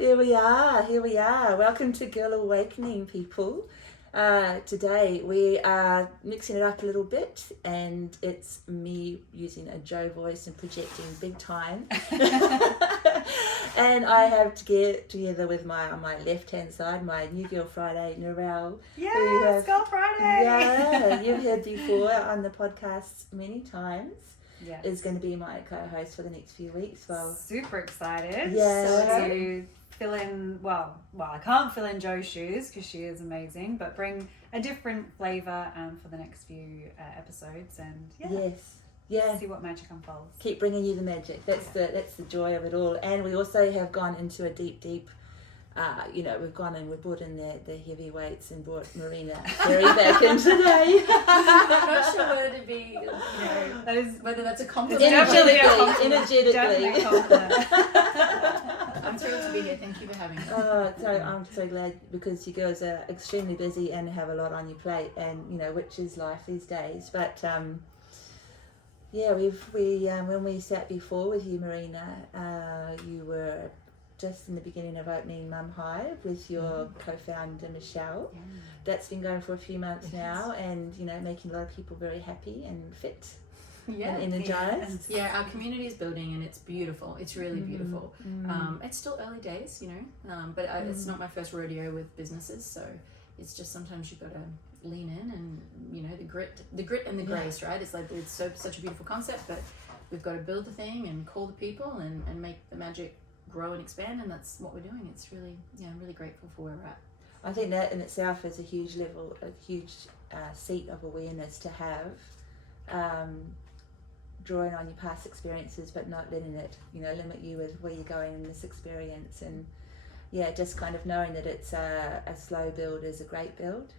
Here we are. Welcome to Girl Awakening, people. Today we are mixing it up a little bit, and it's me using a Joe voice and projecting big time. And I have to get together with on my left hand side, my new girl Friday, Narelle. Yes, Girl Friday! Yeah, you've heard before on the podcast many times. Yes. Is going to be my co-host for the next few weeks. Well, super excited. Yeah. To fill in, well, I can't fill in Joe's shoes because she is amazing, but bring a different flavour for the next few episodes, and see what magic unfolds. Keep bringing you the magic. That's the joy of it all. And we also have gone into a deep. We've gone and we brought in the heavy weights and brought Marina Perry back in today. I'm not sure whether to be, whether that's a compliment. Energetically. Definitely a compliment. I'm thrilled to be here. Thank you for having me. I'm so glad, because you girls are extremely busy and have a lot on your plate, and which is life these days. But when we sat before with you, Marina, you were just in the beginning of opening Mum Hive with your co-founder Michelle. Yeah. That's been going for a few months now, and making a lot of people very happy and fit and energized. Yeah, our community is building, and it's beautiful. It's really beautiful. It's still early days, but it's not my first rodeo with businesses, so it's just sometimes you've got to lean in, and the grit and the grace, right? It's like it's such a beautiful concept, but we've got to build the thing and call the people and make the magic grow and expand, and that's what we're doing. It's really, I'm really grateful for where we're at. I think that in itself is a huge seat of awareness to have, drawing on your past experiences, but not letting it, limit you with where you're going in this experience. And just kind of knowing that it's a slow build is a great build.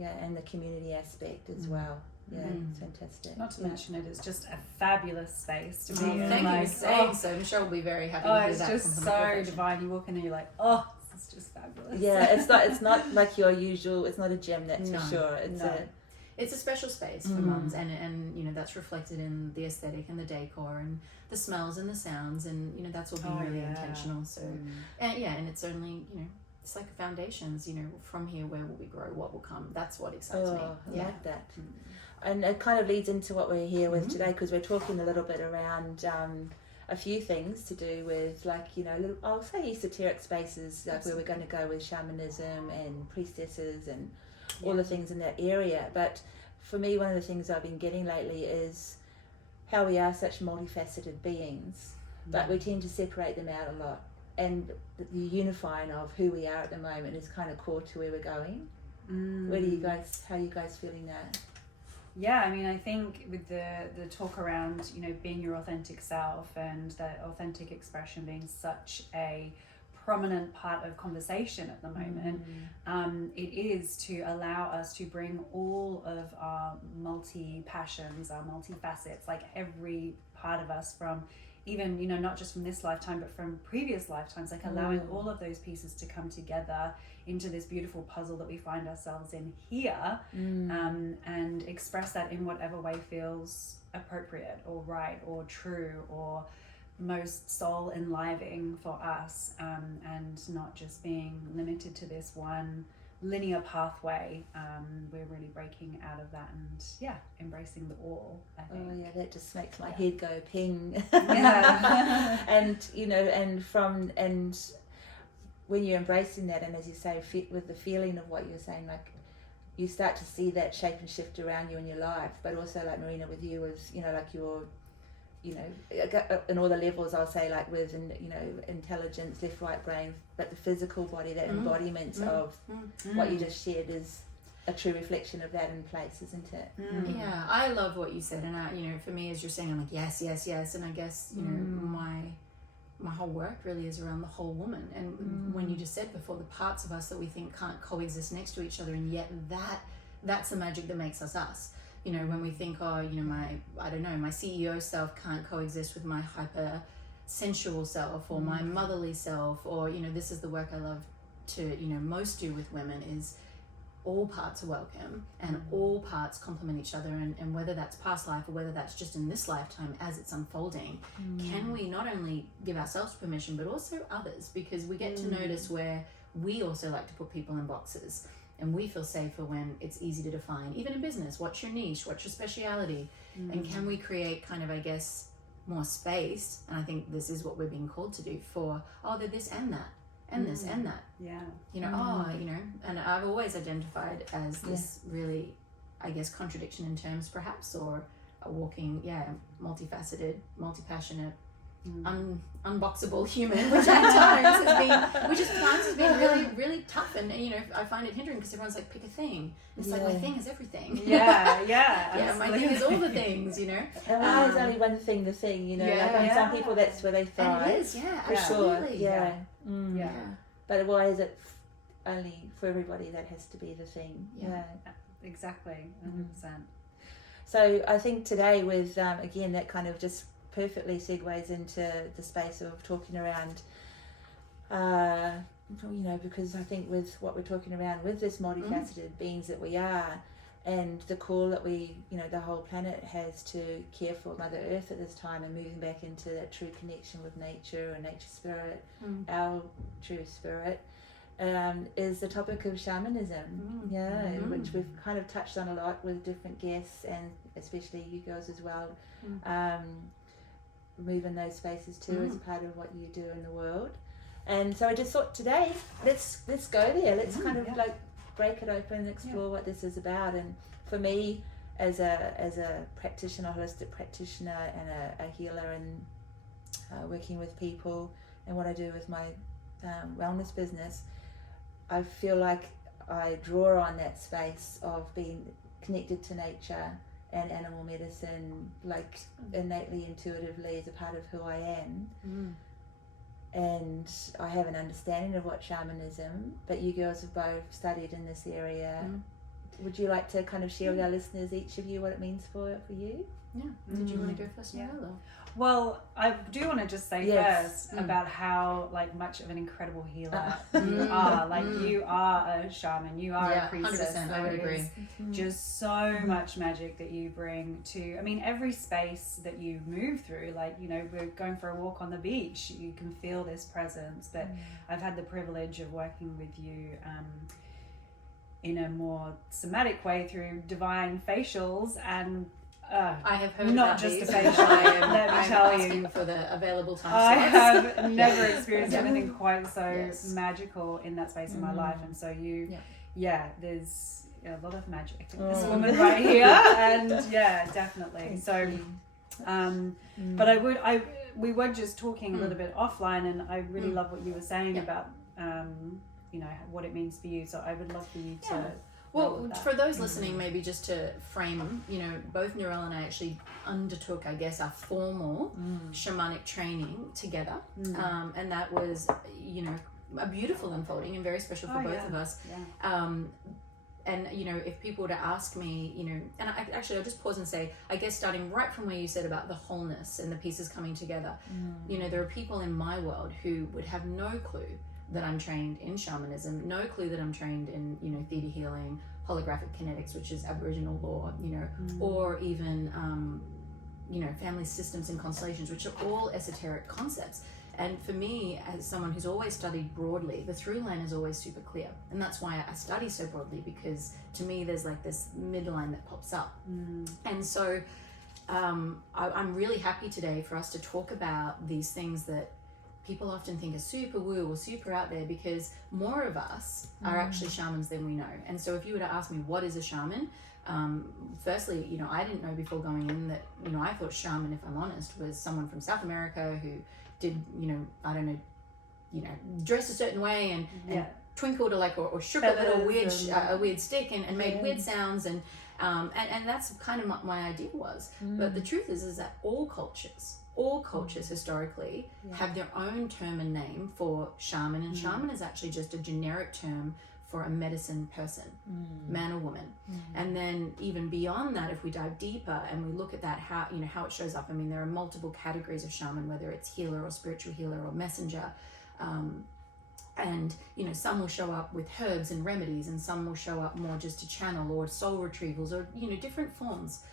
And the community aspect as well. It's fantastic. Not to mention it is just a fabulous space to be in. Thank you for saying so. Michelle will be very happy to hear that. It's just so divine. You walk in and you're like, this is just fabulous. Yeah, it's not like your usual. It's not a gym, that's for sure. It's a special space for mums, and that's reflected in the aesthetic and the decor and the smells and the sounds, and that's all been really intentional. So and it's only it's like foundations. From here, where will we grow? What will come? That's what excites me. I like that. And it kind of leads into what we're here with today, because we're talking a little bit around a few things to do with, I'll say esoteric spaces, like where we're going to go with shamanism and priestesses and all the things in that area. But for me, one of the things I've been getting lately is how we are such multifaceted beings, but we tend to separate them out a lot. And the unifying of who we are at the moment is kind of core to where we're going. How are you guys feeling that? Yeah, I mean, I think with the talk around, being your authentic self and that authentic expression being such a prominent part of conversation at the moment, it is to allow us to bring all of our multi-passions, our multi-facets, like every part of us, from even, not just from this lifetime, but from previous lifetimes, like allowing all of those pieces to come together into this beautiful puzzle that we find ourselves in here, and express that in whatever way feels appropriate or right or true or most soul enlivening for us, and not just being limited to this one linear pathway. We're really breaking out of that and embracing the all, I think. That just makes my head go ping. and when you're embracing that, and as you say, with the feeling of what you're saying, like you start to see that shape and shift around you in your life. But also, like Marina, with you, is like your in all the levels, I'll say, like with intelligence, left, right, brain, but the physical body, that embodiment of what you just shared is a true reflection of that in place, isn't it? Yeah, I love what you said, and I, for me, as you're saying, I'm like yes, and I guess my whole work really is around the whole woman. And when you just said before, the parts of us that we think can't coexist next to each other, and yet that's the magic that makes us us. When we think, my CEO self can't coexist with my hyper sensual self, or my motherly self, or this is the work I love to most do with women, is all parts are welcome and all parts complement each other, and whether that's past life or whether that's just in this lifetime as it's unfolding, can we not only give ourselves permission but also others, because we get to notice where we also like to put people in boxes, and we feel safer when it's easy to define, even in business, what's your niche, what's your speciality, and can we create kind of, I guess, more space, and I think this is what we're being called to do, for they're this and that and this and that, you know, you know, and I've always identified as this really, I guess, contradiction in terms perhaps, or a walking multifaceted, multi-passionate, unboxable human, which at times has been really, really tough, and you know, I find it hindering because everyone's like, pick a thing. It's like, my thing is everything. My thing is all the things, you know. And why is only one thing the thing, you know? Like some people, that's where they thrive. And it is, for absolutely. sure. But why is it only for everybody that has to be the thing? Exactly, 100%. So I think today with again, that kind of just perfectly segues into the space of talking around, you know, because I think with what we're talking around with this multifaceted beings that we are, and the call that we, you know, the whole planet has to care for Mother Earth at this time, and moving back into that true connection with nature and nature spirit, our true spirit, is the topic of shamanism, which we've kind of touched on a lot with different guests, and especially you girls as well. Move in those spaces too as part of what you do in the world. And so I just thought today, let's go there. Let's kind of like break it open and explore what this is about. And for me, as a practitioner, holistic practitioner, and a healer, and working with people, and what I do with my wellness business, I feel like I draw on that space of being connected to nature and animal medicine, like innately, intuitively, as a part of who I am. And I have an understanding of what shamanism, but you girls have both studied in this area. Would you like to kind of share with our listeners, each of you, what it means for you? Did you want to go first, Narelle? Well, I do want to just say first about how much of an incredible healer you are. Like, you are a shaman, you are a priestess. 100%, I would agree. Just so much magic that you bring to, I mean, every space that you move through. Like, you know, we're going for a walk on the beach, you can feel this presence. But I've had the privilege of working with you in a more somatic way through divine facials, and I have heard not about just these. a facial. Let me tell you, for the available time I slots. have never experienced anything quite so magical in that space in my life, and so there's a lot of magic in this woman right here, and definitely. So, but we were just talking a little bit offline, and I really love what you were saying about you know, what it means for you. So I would love for you to. Well, for those listening, maybe just to frame, you know, both Narelle and I actually undertook, I guess, our formal shamanic training together. And that was, you know, a beautiful unfolding and very special for both of us. And, you know, if people were to ask me, you know, and I'll just pause and say, I guess starting right from where you said about the wholeness and the pieces coming together, you know, there are people in my world who would have no clue that I'm trained in shamanism, no clue that I'm trained in, you know, theta healing, holographic kinetics, which is Aboriginal law, you know, or even, you know, family systems and constellations, which are all esoteric concepts. And for me, as someone who's always studied broadly, the through line is always super clear. And that's why I study so broadly, because to me, there's like this midline that pops up. And so I'm really happy today for us to talk about these things that people often think are super woo or super out there, because more of us are actually shamans than we know. And so if you were to ask me, what is a shaman? Firstly, you know, I didn't know before going in that, you know, I thought shaman, if I'm honest, was someone from South America who did, you know, I don't know, you know, dress a certain way and twinkled or shook a little weird, a weird stick and made weird sounds. And that's kind of what my idea was. But the truth is that all cultures historically have their own term and name for shaman, and shaman is actually just a generic term for a medicine person, man or woman. And then even beyond that, if we dive deeper and we look at that, how, you know, how it shows up, I mean, there are multiple categories of shaman, whether it's healer or spiritual healer or messenger. And, you know, some will show up with herbs and remedies, and some will show up more just to channel or soul retrievals or, you know, different forms.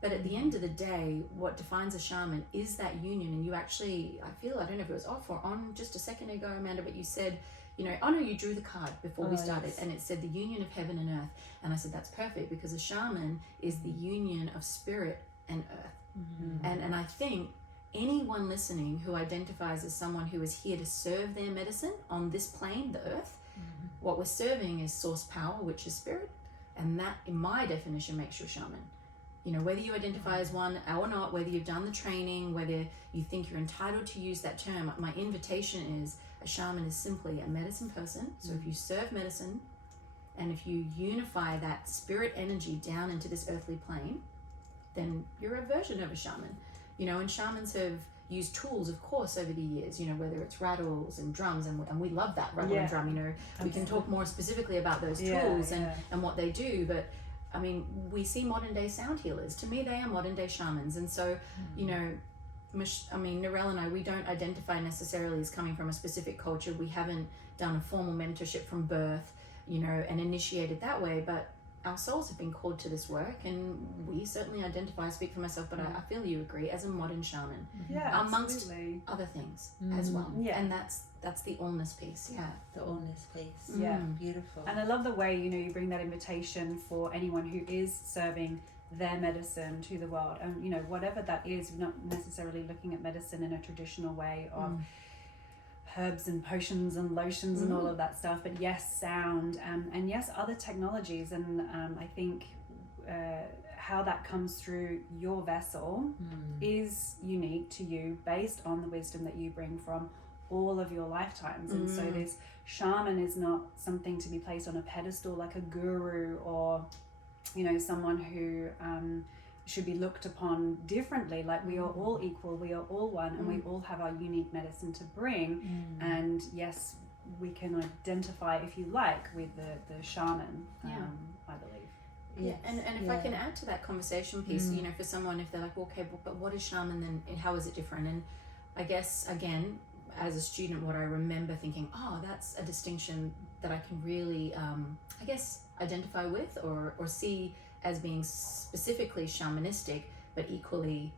But at the end of the day, what defines a shaman is that union. And you actually, I feel, I don't know if it was off or on just a second ago, Amanda, but you said, you know, oh no, you drew the card before we started, yes. and it said the union of heaven and earth. And I said, that's perfect, because a shaman is the union of spirit and earth. And I think anyone listening who identifies as someone who is here to serve their medicine on this plane, the earth, what we're serving is source power, which is spirit, and that, in my definition, makes you a shaman. You know, whether you identify as one or not, whether you've done the training, whether you think you're entitled to use that term, my invitation is a shaman is simply a medicine person. So if you serve medicine, and if you unify that spirit energy down into this earthly plane, then you're a version of a shaman. You know, and shamans have used tools, of course, over the years, you know, whether it's rattles and drums, and we love that rattle and drum, you know. We can talk more specifically about those tools and what they do, but I mean, we see modern day sound healers. To me, they are modern day shamans. And so, you know, I mean, Narelle and I, we don't identify necessarily as coming from a specific culture. We haven't done a formal mentorship from birth, you know, and initiated that way, but our souls have been called to this work, and we certainly identify, I speak for myself, but I feel you agree, as a modern shaman, amongst absolutely. other things as well. And that's the wholeness piece. The wholeness piece. Beautiful. And I love the way, you know, you bring that invitation for anyone who is serving their medicine to the world, and you know, whatever that is, we're not necessarily looking at medicine in a traditional way of herbs and potions and lotions and all of that stuff, but yes, sound, and yes, other technologies. And I think how that comes through your vessel is unique to you, based on the wisdom that you bring from all of your lifetimes. And so this shaman is not something to be placed on a pedestal like a guru, or you know, someone who should be looked upon differently. Like, we are all equal, we are all one, and we all have our unique medicine to bring. And yes, we can identify, if you like, with the shaman, I believe. Yes. And if I can add to that conversation piece, you know, for someone, if they're like, okay, but what is shaman then, and how is it different? And I guess, again, as a student, what I remember thinking, oh, that's a distinction that I can really, I guess, identify with or see as being specifically shamanistic, but equally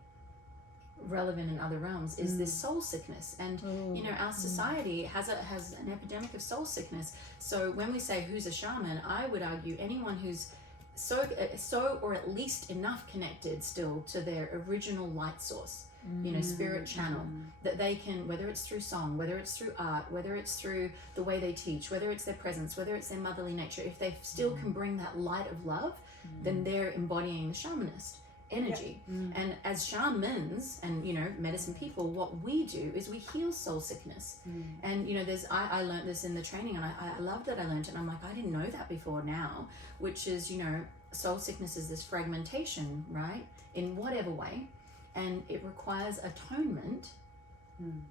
relevant in other realms, is this soul sickness. And you know, our society has an epidemic of soul sickness. So when we say who's a shaman, I would argue anyone who's so or at least enough connected still to their original light source, you know, spirit channel, that they can, whether it's through song, whether it's through art, whether it's through the way they teach, whether it's their presence, whether it's their motherly nature, if they still can bring that light of love, then they're embodying the shamanist energy. And as shamans and, you know, medicine people, what we do is we heal soul sickness. And, you know, I learned this in the training, and I love that I learned it, and I'm like, I didn't know that before now, which is, you know, soul sickness is this fragmentation, right, in whatever way, and it requires atonement,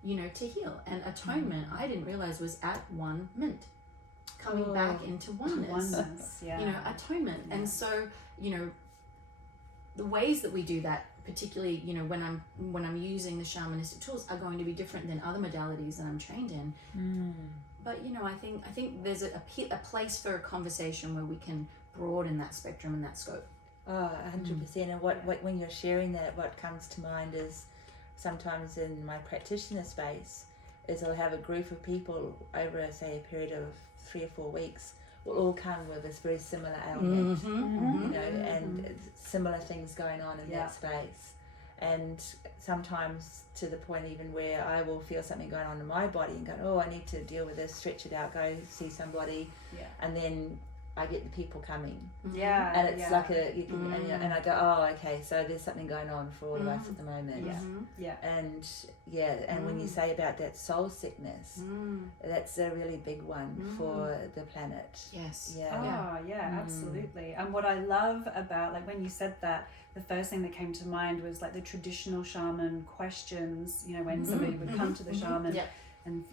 you know, to heal. And atonement, I didn't realize, was at 1 mint, coming back into oneness. You know, atonement. And so, you know, the ways that we do that, particularly, you know, when I'm using the shamanistic tools, are going to be different than other modalities that I'm trained in. But you know, I think there's a place for a conversation where we can broaden that spectrum and that scope. 100%. And what when you're sharing that, what comes to mind is, sometimes in my practitioner space, is I'll have a group of people over, say, a period of 3 or 4 weeks, will all come with this very similar ailment, you know, and similar things going on in that space. And sometimes to the point even where I will feel something going on in my body and go, oh, I need to deal with this, stretch it out, go see somebody, and then I get the people coming, and it's like you can, and I go, oh, okay, so there's something going on for all of us at the moment, and when you say about that soul sickness, that's a really big one for the planet. Absolutely. And what I love about, like, when you said that, the first thing that came to mind was like the traditional shaman questions, you know, when somebody would come to the shaman.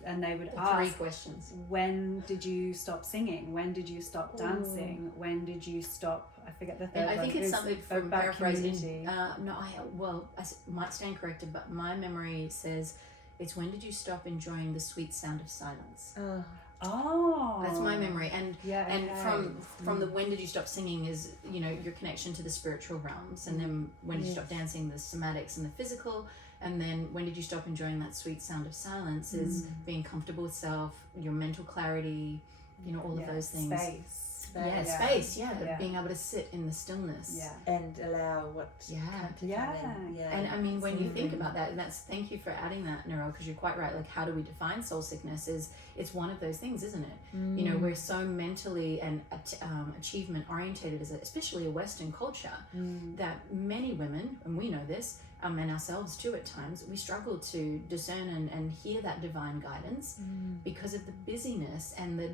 And they would ask 3 questions. When did you stop singing? When did you stop dancing? When did you stop? I forget the third one. I think it's something from paraphrasing. Community. I might stand corrected, but my memory says It's when did you stop enjoying the sweet sound of silence? Oh, That's my memory. And and okay. from the when did you stop singing is, you know, your connection to the spiritual realms, and then when did you stop dancing, the somatics and the physical, and then when did you stop enjoying that sweet sound of silence is being comfortable with self, your mental clarity, you know, all of those things. Space, being able to sit in the stillness, and allow what to come in. And I mean, when you think about that, and that's, thank you for adding that, Narelle, because you're quite right. Like, how do we define soul sickness? It's one of those things, isn't it? You know, we're so mentally and achievement orientated, especially a Western culture, that many women, and we know this, and ourselves too at times, we struggle to discern and hear that divine guidance because of the busyness and the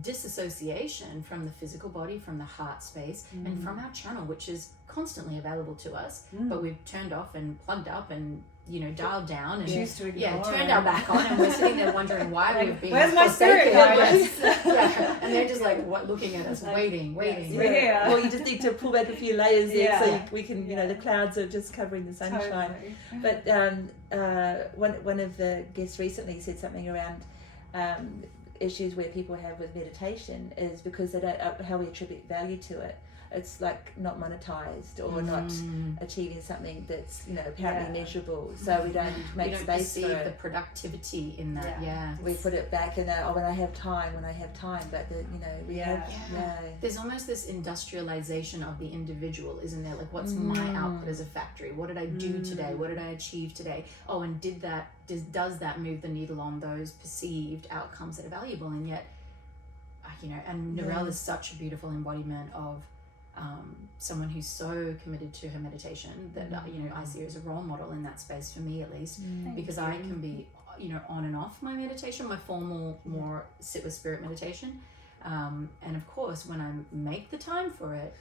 disassociation from the physical body, from the heart space, and from our channel, which is constantly available to us, but we've turned off and plugged up and, you know, dialed down and turned our back on, and we're sitting there wondering why we've been where's my spirit? And they're just like, what, looking at us, waiting. Well, you just need to pull back a few layers there so we can, you know, the clouds are just covering the sunshine. But one of the guests recently said something around issues where people have with meditation is because they don't, how we attribute value to it. It's like not monetized or not achieving something that's, you know, apparently measurable. So we don't make space for it. The productivity in that. We put it back in when I have time, but you know, we have there's almost this industrialization of the individual, isn't there? Like, what's my output as a factory? What did I do today? What did I achieve today? Oh, and does that move the needle on those perceived outcomes that are valuable? And yet, you know, and Narelle is such a beautiful embodiment of someone who's so committed to her meditation that you know, I see her as a role model in that space, for me at least, because I can be, you know, on and off my meditation, my formal, more sit with spirit meditation, and of course when I make the time for it,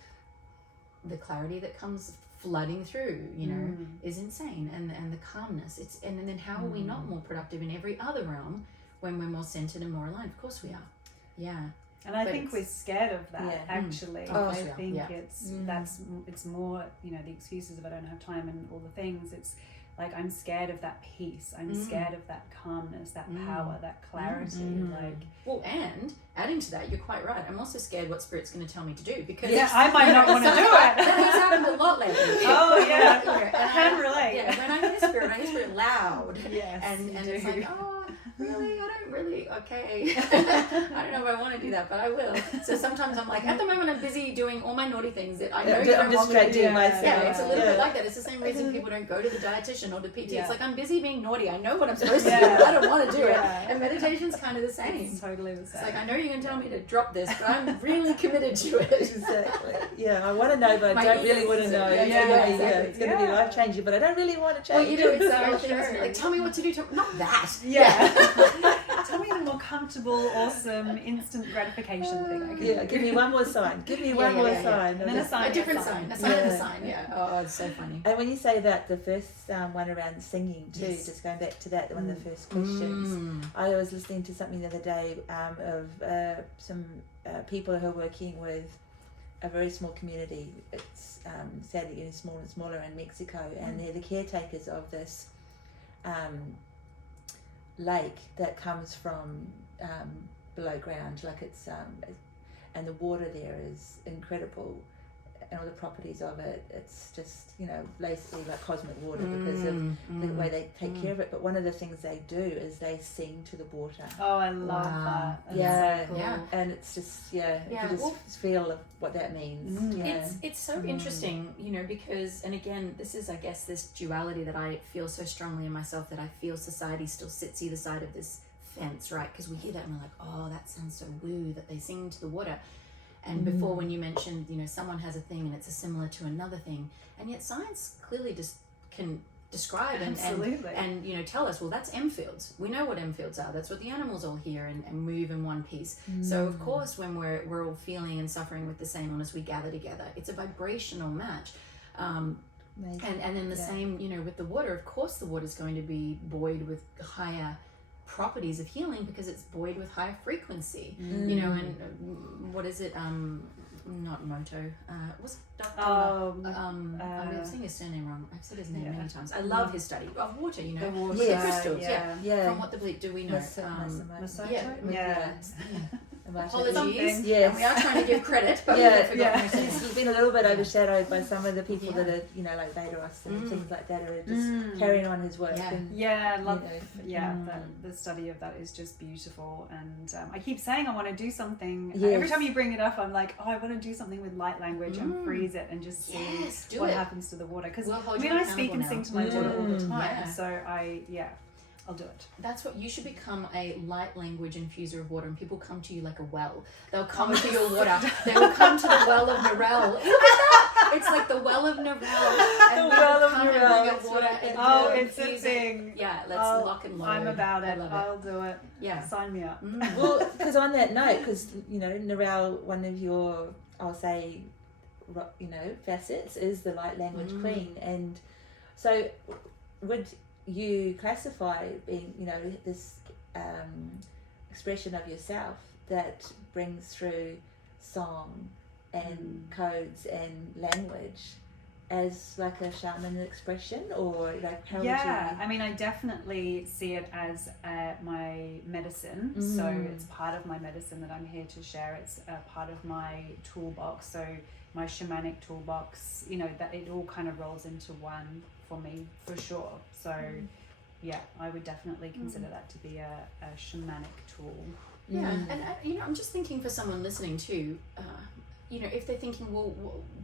the clarity that comes flooding through, you know, is insane, and the calmness. And then how are we not more productive in every other realm when we're more centered and more aligned? Of course we are. And I think we're scared of that, actually. I think it's more, you know, the excuses of I don't have time and all the things. It's like, I'm scared of that peace. I'm scared of that calmness, that power, that clarity. Like, well, and adding to that, you're quite right. I'm also scared what Spirit's going to tell me to do, because I might not want to do it. That has happened a lot lately. Oh yeah, I can relate. Yeah, when I hear Spirit loud, and it's like, really, I don't really, okay. I don't know if I want to do that, but I will. So sometimes I'm like, at the moment I'm busy doing all my naughty things that I know you don't want me to do. Myself. Yeah, it's a little bit like that. It's the same reason people don't go to the dietitian or the PT. It's like, I'm busy being naughty. I know what I'm supposed to do, but I don't want to do it. And meditation's kind of the same. It's totally the same. It's like, I know you're going to tell me to drop this, but I'm really committed to it. Exactly. Yeah, I want to know, but I don't really want to know. Exactly. It's going to be life changing, but I don't really want to change. Well, you know, it's so true. Like, tell me what to do. Not that. Tell me the more comfortable, awesome, instant gratification thing I can do. Give me one more sign. Give me one more sign. And then a sign. A different sign. A sign of a sign, Oh, it's so funny. And when you say that, the first one around singing too, just going back to that, one of the first questions, I was listening to something the other day of some people who are working with a very small community. It's sadly getting smaller and smaller in Mexico, and they're the caretakers of this lake that comes from below ground, like it's and the water there is incredible, and all the properties of it. It's just, you know, basically like cosmic water because of the way they take care of it. But one of the things they do is they sing to the water. Oh, I love that. That's so cool. And it's just you can just feel what that means. It's so interesting, you know, because, and again, this is, I guess, this duality that I feel so strongly in myself, that I feel society still sits either side of this fence, right? Because we hear that and we're like, oh, that sounds so woo, that they sing to the water. And before, when you mentioned, you know, someone has a thing and it's similar to another thing, and yet science clearly just can describe and you know, tell us, well, that's M fields. We know what M fields are. That's what the animals all hear and move in one piece. So of course, when we're all feeling and suffering with the same on as we gather together, it's a vibrational match. And then the same, you know, with the water. Of course, the water is going to be buoyed with higher properties of healing because it's buoyed with higher frequency, you know. And what is it, not Moto. Was it Dr. I'm saying his surname wrong. I've said his name many times. I love his study of water. You know, the water, with the crystals. Yeah. From what the bleep do we know? Apologies. Yes. And we are trying to give credit, but He's been a little bit overshadowed by some of the people that are, you know, like Vedaros and things like that, are just carrying on his work. I love the study of that is just beautiful. And I keep saying I want to do something. Every time you bring it up, I'm like, I want to do something with light language and freeze it and just see what happens to the water. Because I speak and sing to my water all the time. So I'll do it. That's what you should become, a light language infuser of water, and people come to you like a well. They'll come to your water. They will come to the well of Narelle. Look at that! It's like the well of Narelle. And the well of Narelle. And bring water and it's a thing. Yeah, let's lock and load. I'm about it. I'll do it. Yeah, sign me up. Well, because on that note, because you know, Narelle, one of your, I'll say, you know, facets is the light language queen, and so would you classify being, you know, this expression of yourself that brings through song and codes and language as like a shaman expression, or like how would you? I mean, I definitely see it as my medicine. So it's part of my medicine that I'm here to share. It's a part of my toolbox. So my shamanic toolbox, you know, that it all kind of rolls into one for me, for sure. So I would definitely consider that to be a shamanic tool. And you know, I'm just thinking for someone listening too, you know, if they're thinking, well,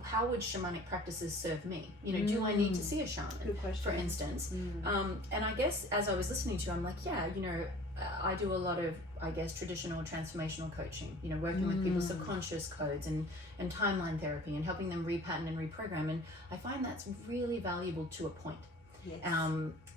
how would shamanic practices serve me? You know, do I need to see a shaman, for instance? And I guess as I was listening to you, I'm like, you know, I do a lot of, I guess, traditional transformational coaching, you know, working with people's subconscious codes and timeline therapy and helping them repattern and reprogram. And I find that's really valuable to a point. Yes.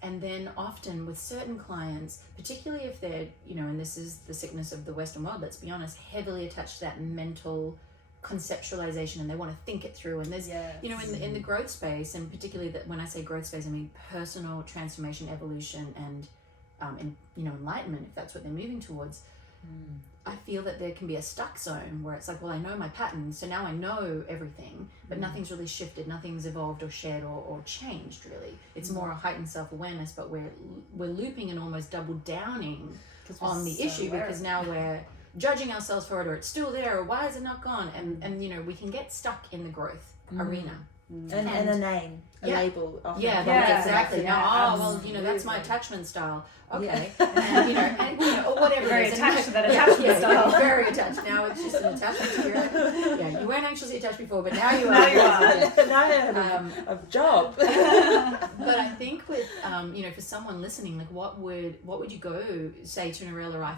And then often with certain clients, particularly if they're, you know, and this is the sickness of the Western world, let's be honest, heavily attached to that mental conceptualization, and they want to think it through. And there's, you know, in the growth space, and particularly that when I say growth space, I mean personal transformation, evolution, and you know, enlightenment, if that's what they're moving towards. I feel that there can be a stuck zone where it's like, well, I know my pattern, so now I know everything, but nothing's really shifted, nothing's evolved or shared or changed really. It's more a heightened self-awareness, but we're looping and almost double downing on the issue because now we're judging ourselves for it, or it's still there, or why is it not gone? And you know, we can get stuck in the growth arena. And a name, a label. Exactly. Now, well, you know, that's my attachment style. Okay, and you know, or whatever. Very attached to that attachment style. Very attached. Now it's just an attachment to your. You weren't anxiously attached before, but now you are. Now you are. Now you have a job. But I think with you know, for someone listening, like, what would you go say to Narelle or I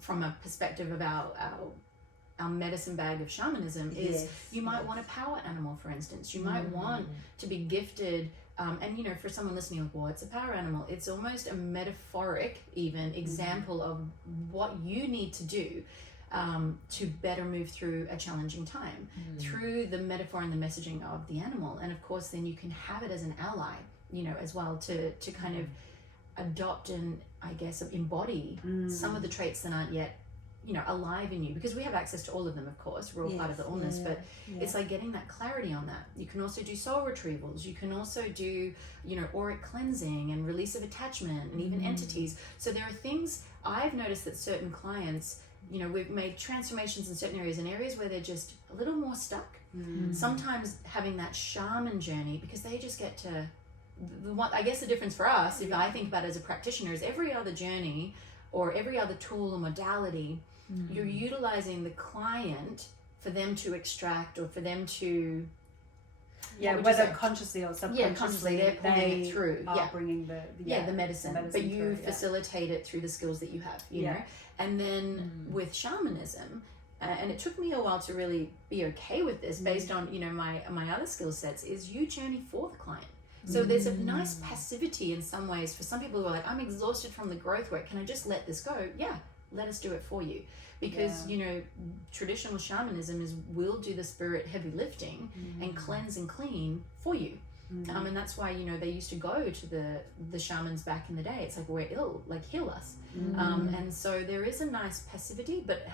from a perspective of our medicine bag of shamanism is you might want a power animal, for instance. You might want to be gifted, and you know, for someone listening, like, well, it's a power animal. It's almost a metaphoric even example of what you need to do to better move through a challenging time through the metaphor and the messaging of the animal. And of course, then you can have it as an ally, you know, as well, to kind of adopt and, I guess, embody some of the traits that aren't yet, you know, alive in you, because we have access to all of them, of course. We're all part of the wholeness, but it's like getting that clarity on that. You can also do soul retrievals. You can also do, you know, auric cleansing and release of attachment and even entities. So there are things I've noticed that certain clients, you know, we've made transformations in certain areas where they're just a little more stuck. Sometimes having that shaman journey, because they just get to, I guess the difference for us, if I think about it as a practitioner, is every other journey or every other tool or modality, you're utilizing the client for them to extract or for them to whether consciously or subconsciously, they're pulling it through. Bringing the medicine but you facilitate it through the skills that you have, you know. And then with shamanism, and it took me a while to really be okay with this based on, you know, my other skill sets, is you journey for the client. So there's a nice passivity in some ways for some people who are like, I'm exhausted from the growth work, can I just let this go? Let us do it for you. Because, you know, traditional shamanism is we'll do the spirit heavy lifting and cleanse and clean for you. And that's why, you know, they used to go to the shamans back in the day. It's like, we're ill, like heal us. And so there is a nice passivity, but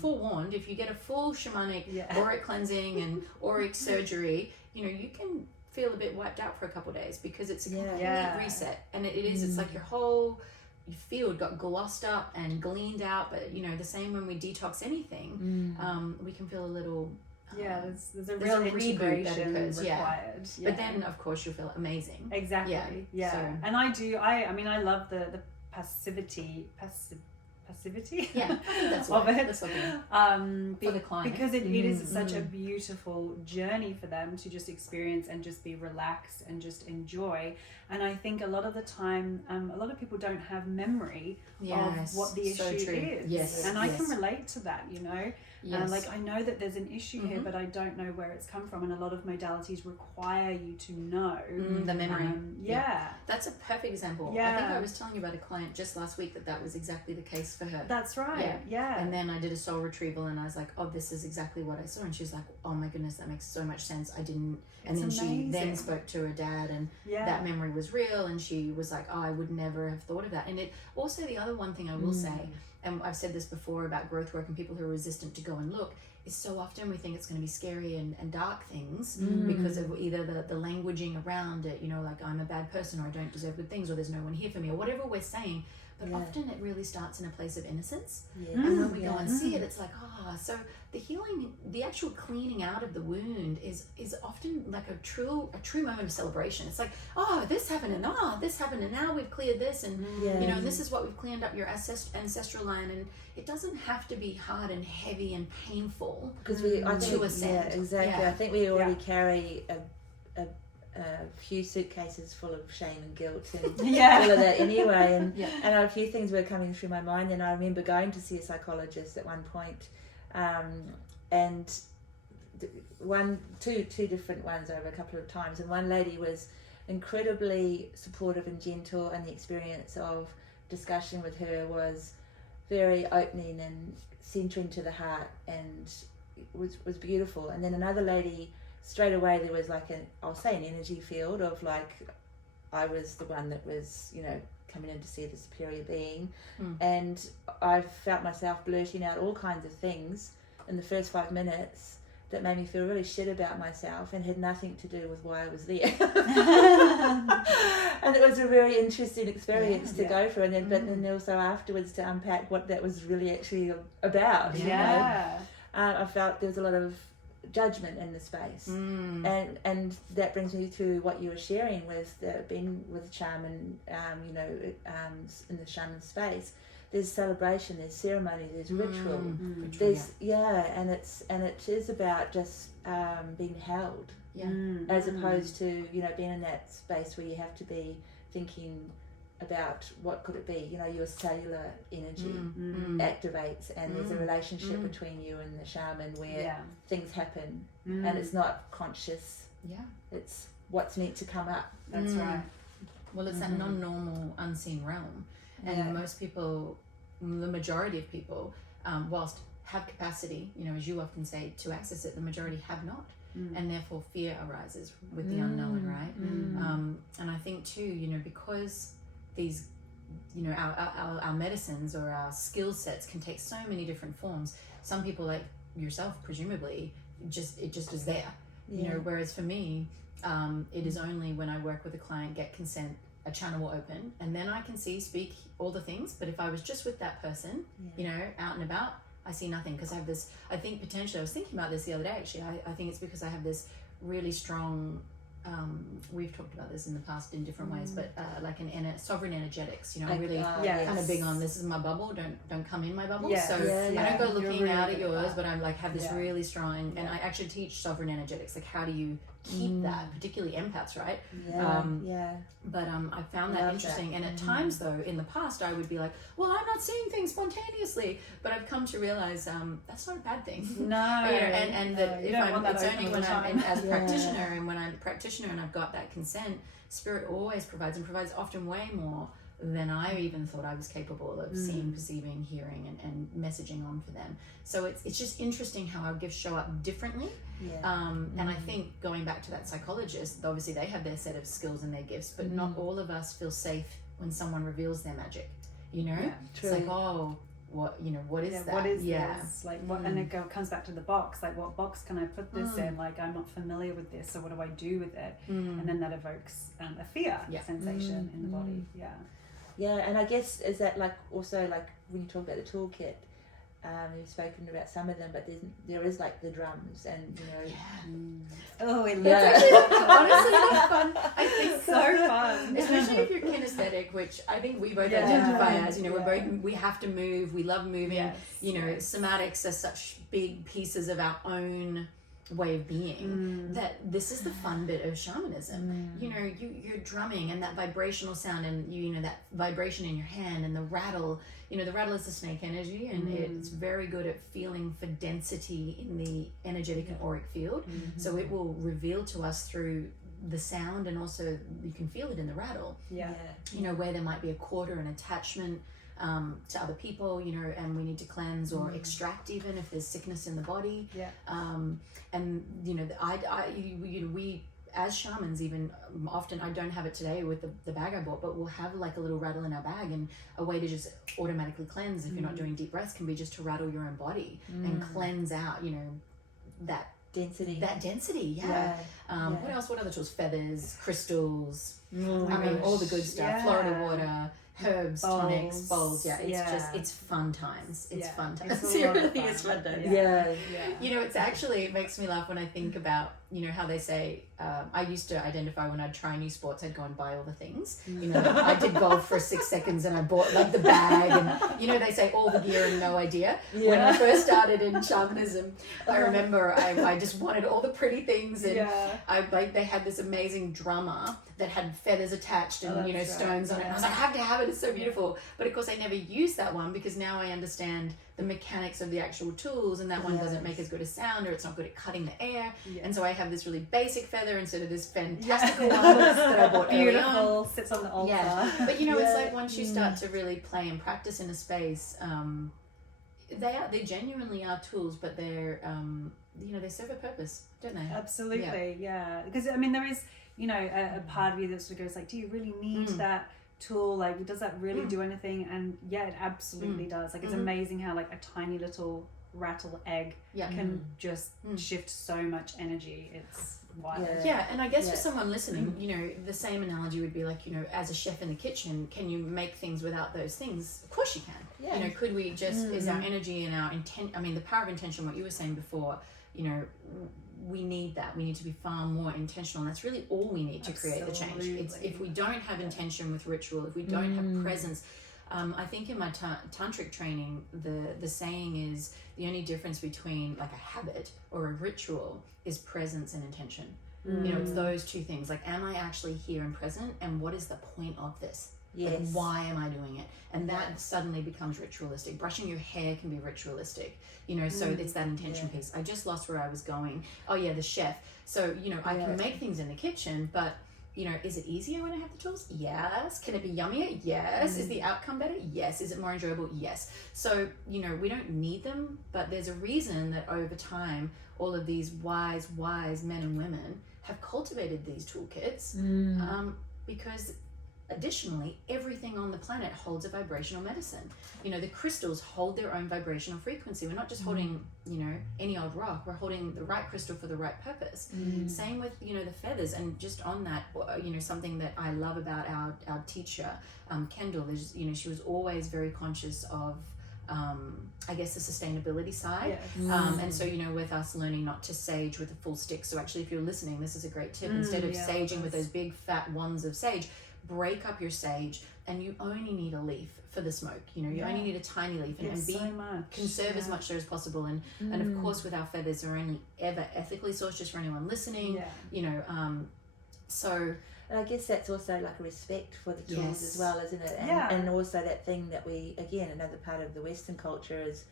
forewarned, if you get a full shamanic auric cleansing and auric surgery, you know, you can feel a bit wiped out for a couple of days, because it's a complete reset. And it is, it's like your whole field got glossed up and gleaned out. But, you know, the same when we detox anything, we can feel a little... there's a real integration required. But then, of course, you'll feel amazing. Exactly. So. And I mean, I love the passivity. Yeah, that's of it. That's for the client, because it is such a beautiful journey for them to just experience and just be relaxed and just enjoy. And I think a lot of the time, a lot of people don't have memory of what the issue is. Yes, and I can relate to that, you know. Yes. Like, I know that there's an issue here, but I don't know where it's come from. And a lot of modalities require you to know the memory. That's a perfect example. I think I was telling you about a client just last week that was exactly the case for her. That's right. And then I did a soul retrieval, and I was like, oh, this is exactly what I saw. And she was like, oh my goodness, that makes so much sense. I didn't. And then she then spoke to her dad, and that memory was real. And she was like, oh, I would never have thought of that. And it also, the other one thing I will say, and I've said this before about growth work and people who are resistant to go and look, is so often we think it's going to be scary and dark things because of either the languaging around it, you know, like I'm a bad person, or I don't deserve good things, or there's no one here for me, or whatever we're saying. But often it really starts in a place of innocence. And when we go and see it, it's like, so the healing, the actual cleaning out of the wound is often like a true moment of celebration. It's like, oh, this happened, and this happened, and now we've cleared this, and you know, and this is what we've cleaned up your ancestral line. And it doesn't have to be hard and heavy and painful, because exactly. I think we already carry a few suitcases full of shame and guilt and all of that anyway, and a few things were coming through my mind. And I remember going to see a psychologist at one point, and two different ones over a couple of times, and one lady was incredibly supportive and gentle, and the experience of discussion with her was very opening and centering to the heart, and was beautiful. And then another lady, straight away there was like I'll say an energy field of like I was the one that was, you know, coming in to see the superior being, and I felt myself blurting out all kinds of things in the first 5 minutes that made me feel really shit about myself and had nothing to do with why I was there. And it was a very interesting experience to go through, and then but then also afterwards to unpack what that was really actually about. You know? I felt there was a lot of judgment in the space, and that brings me to what you were sharing with being with shaman, you know, in the shaman space. There's celebration, there's ceremony, there's ritual, there's and it is about just being held, as opposed to, you know, being in that space where you have to be thinking about what could it be. You know, your cellular energy activates, and there's a relationship between you and the shaman where things happen, and it's not conscious. It's what's meant to come up. That's right. Well, it's that non-normal unseen realm, and most people, the majority of people, whilst have capacity, you know, as you often say, to access it, the majority have not. And therefore fear arises with the unknown, right? And I think too, you know, because these, you know, our medicines or our skill sets can take so many different forms. Some people, like yourself, presumably, it just is there, you know, whereas for me, it is only when I work with a client, get consent, a channel will open, and then I can speak all the things. But if I was just with that person, you know, out and about, I see nothing, because I have this, I think potentially, I was thinking about this the other day actually, I think it's because I have this really strong, we've talked about this in the past in different ways, but like sovereign energetics, you know, I'm really kind of big on, this is my bubble, don't come in my bubble. So I don't go looking out at yours, but I'm like have this really strong, and I actually teach sovereign energetics, like how do you keep that, particularly empaths, right? But I found that interesting, and at times though in the past I would be like, well, I'm not seeing things spontaneously, but I've come to realize that's not a bad thing. No, you know, and that if it's only when I'm as a practitioner, and when I'm a practitioner and I've got that consent, spirit always provides, and provides often way more than I even thought I was capable of seeing, perceiving, hearing, and messaging on for them. So it's just interesting how our gifts show up differently. And I think going back to that psychologist, obviously they have their set of skills and their gifts, but not all of us feel safe when someone reveals their magic, you know? It's like, oh, what is that? What is this? Like, what? And it comes back to the box. Like, what box can I put this in? Like, I'm not familiar with this, so what do I do with it? And then that evokes a fear sensation in the body. Yeah, and I guess is that like also like when you talk about the toolkit, you've spoken about some of them, but there is like the drums and Oh, we love That's it. actually honestly fun. I think So fun, especially if you're kinesthetic, which I think we both identify as. You know, we have to move. We love moving. You know, somatics are such big pieces of our own way of being that this is the fun bit of shamanism. You know, you're drumming and that vibrational sound, and you know that vibration in your hand and the rattle. You know, the rattle is the snake energy, and it's very good at feeling for density in the energetic and auric field. So it will reveal to us through the sound, and also you can feel it in the rattle. You know, where there might be a cord or an attachment to other people, you know, and we need to cleanse or extract, even if there's sickness in the body. And you know, we as shamans, even often, I don't have it today with the bag I bought, but we'll have like a little rattle in our bag, and a way to just automatically cleanse if you're not doing deep breaths can be just to rattle your own body and cleanse out, you know, that density. What else? What other tools? Feathers, crystals, I mean, all the good stuff. Florida water, herbs, tonics, bowls. It's fun times. It's fun times. It really is fun times. You know, it makes me laugh when I think about, you know, how they say, I used to identify when I'd try new sports, I'd go and buy all the things. You know, I did golf for 6 seconds and I bought like the bag, and you know, they say all the gear and no idea. When I first started in shamanism, I remember I just wanted all the pretty things, and they had this amazing drummer that had feathers attached and you know, stones on it. And I was like, I have to have it, it's so beautiful. But of course I never used that one, because now I understand the mechanics of the actual tools, and that one doesn't make as good a sound, or it's not good at cutting the air. And so I have this really basic feather instead of this fantastical one that I bought early on. Sits on the altar. But you know, it's like once you start to really play and practice in a space, they genuinely are tools, but they're you know, they serve a purpose, don't they? Absolutely, because I mean, there is, you know, a part of you that sort of goes like, do you really need that tool? Like, does that really do anything? And it absolutely does. Like, it's amazing how like a tiny little rattle egg can just shift so much energy. It's wild. And I guess for someone listening, you know, the same analogy would be like, you know, as a chef in the kitchen, can you make things without those things? Of course you can. You know, could we just, is our energy and our intent, I mean, the power of intention, what you were saying before, you know, we need that. We need to be far more intentional, and that's really all we need to create the change. It's, if we don't have intention with ritual, if we don't have presence, I think in my tantric training, the saying is the only difference between like a habit or a ritual is presence and intention. You know, it's those two things. Like, am I actually here and present, and what is the point of this? Like, why am I doing it? And that suddenly becomes ritualistic. Brushing your hair can be ritualistic, you know, so it's that intention piece. I just lost where I was going. Oh yeah, the chef. So, you know, I can make things in the kitchen, but, you know, is it easier when I have the tools? Yes. Can it be yummier? Yes. Is the outcome better? Yes. Is it more enjoyable? Yes. So, you know, we don't need them, but there's a reason that over time, all of these wise men and women have cultivated these toolkits, because additionally, everything on the planet holds a vibrational medicine. You know, the crystals hold their own vibrational frequency. We're not just holding, you know, any old rock. We're holding the right crystal for the right purpose. Same with, you know, the feathers. And just on that, you know, something that I love about our teacher, Kendall, is, you know, she was always very conscious of, I guess, the sustainability side. And so, you know, with us learning not to sage with a full stick. So actually, if you're listening, this is a great tip. Instead of saging with those big fat wands of sage, break up your sage, and you only need a leaf for the smoke. You know, you only need a tiny leaf, and be so much. Conserve as much there as possible. And of course, with our feathers, they're only ever ethically sourced, just for anyone listening. You know, so. And I guess that's also like a respect for the tools as well, isn't it? And also that thing that we, again, another part of the Western culture is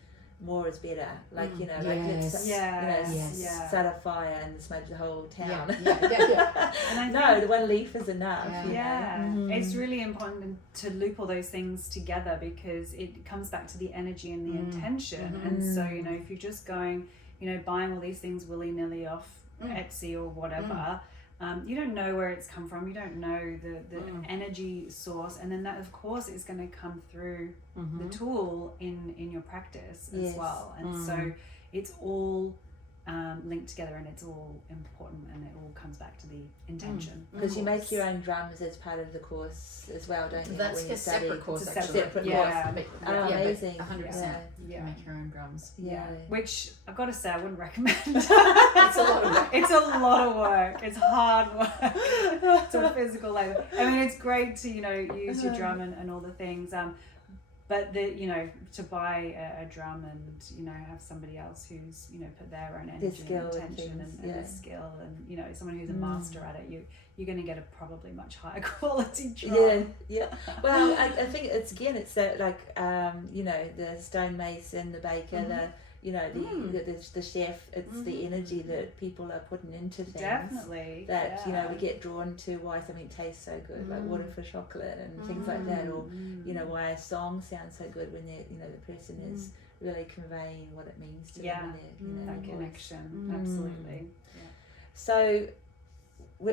more is better. Like, you know, Yes. like let's Yes. start a fire and smoke the whole town. Yeah. And No, the one leaf is enough. Yeah. you know. It's really important to loop all those things together, because it comes back to the energy and the intention. And so, you know, if you're just going, you know, buying all these things willy-nilly off Etsy or whatever, you don't know where it's come from, you don't know the energy source, and then that of course is going to come through the tool in your practice as well. And so it's all linked together, and it's all important, and it all comes back to the intention. Because you make your own drums as part of the course as well, don't you? That's when you a separate course, It's a actually. separate Yeah. course. But, amazing. 100%. Yeah. You make your own drums. Yeah. Which I've got to say, I wouldn't recommend. It's a lot of work. It's a lot of work. It's hard work. It's a physical labor. I mean, it's great to, you know, use your drum and all the things. But you know, to buy a drum and, you know, have somebody else who's, you know, put their own energy and attention and the skill, and, you know, someone who's a master at it, you're going to get a probably much higher quality drum. Yeah. Well, I think it's that like you know, the stonemason, the baker, the you know, the chef. It's the energy that people are putting into things. Definitely. That you know, we get drawn to why something tastes so good, like water for chocolate and things like that, or you know, why a song sounds so good when you know, the person is really conveying what it means to them. You know, that connection. Absolutely. Yeah. So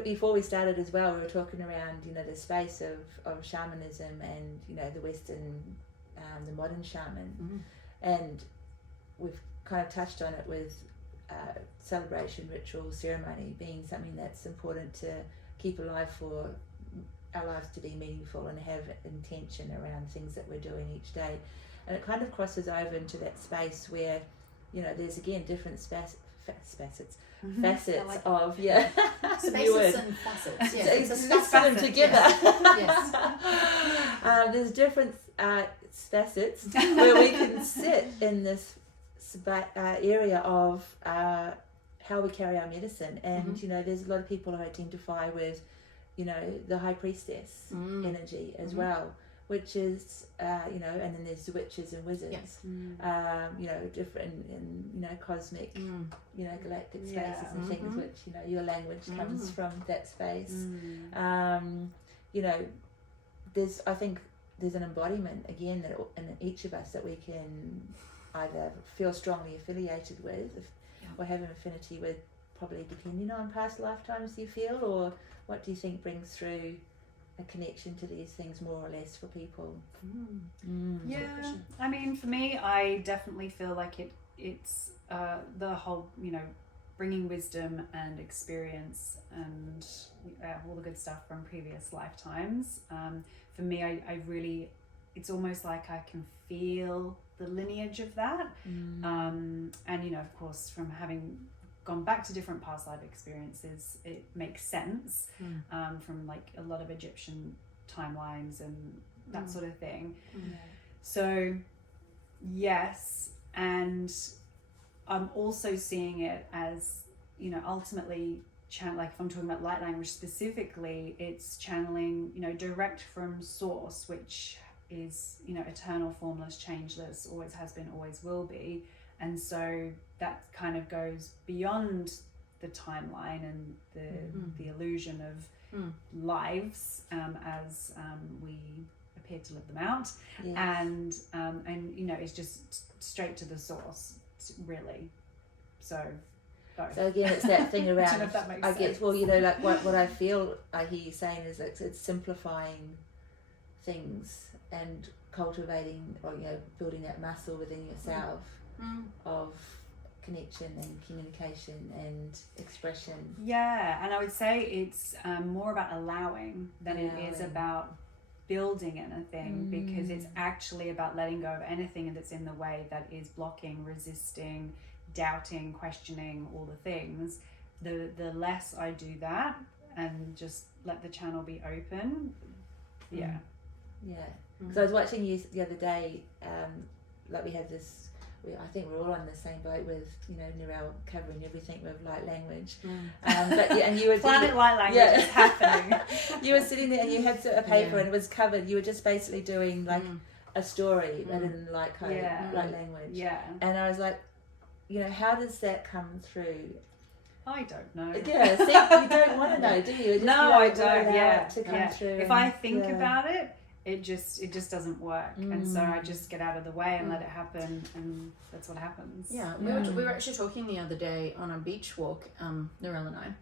before we started as well, we were talking around, you know, the space of shamanism and, you know, the Western, the modern shaman, and we've kind of touched on it with celebration, ritual, ceremony being something that's important to keep alive, for our lives to be meaningful and have intention around things that we're doing each day. And it kind of crosses over into that space where, you know, there's again different facets like of spaces and facets. Yes, it's a let's put them together. Yes. There's different facets where we can sit in this area of how we carry our medicine, and you know, there's a lot of people who identify with, you know, the high priestess energy as well, which is you know, and then there's the witches and wizards, you know, different and, you know, cosmic, you know, galactic spaces and things, which, you know, your language comes from that space. You know, I think there's an embodiment again that in each of us that we can either feel strongly affiliated with or have an affinity with, probably depending on past lifetimes, you feel, or what do you think brings through a connection to these things more or less for people? Yeah, I mean, for me, I definitely feel like it's the whole, you know, bringing wisdom and experience and all the good stuff from previous lifetimes. For me, I really, it's almost like I can feel the lineage of that. And, you know, of course, from having gone back to different past life experiences, it makes sense, from like a lot of Egyptian timelines and that sort of thing. So yes, and I'm also seeing it as, you know, ultimately like if I'm talking about light language specifically, it's channeling, you know, direct from source, which is, you know, eternal, formless, changeless, always has been, always will be. And so that kind of goes beyond the timeline and the illusion of lives as we appear to live them out. And you know, it's just straight to the source, really. So again, it's that thing around, I don't know if that makes sense. guess, well, you know, like what I feel I hear you saying is that it's simplifying things and cultivating, or, you know, building that muscle within yourself of connection and communication and expression. Yeah, and I would say it's more about allowing than it is about building anything, because it's actually about letting go of anything that's in the way that is blocking, resisting, doubting, questioning, all the things. The less I do that and just let the channel be open, because I was watching you the other day, like we had this, I think we're all on the same boat with, you know, Narelle covering everything with light language. But and you were planet light language is happening. You were sitting there and you had a paper and it was covered. You were just basically doing like a story and in light code, light language. Yeah. And I was like, you know, how does that come through? I don't know. Yeah, see, you don't want to know, do you? Just, No, I don't. Yeah, to come through. If I think about it, it just doesn't work, and so I just get out of the way and let it happen, and that's what happens. Yeah, we were actually talking the other day on a beach walk, Narelle and I,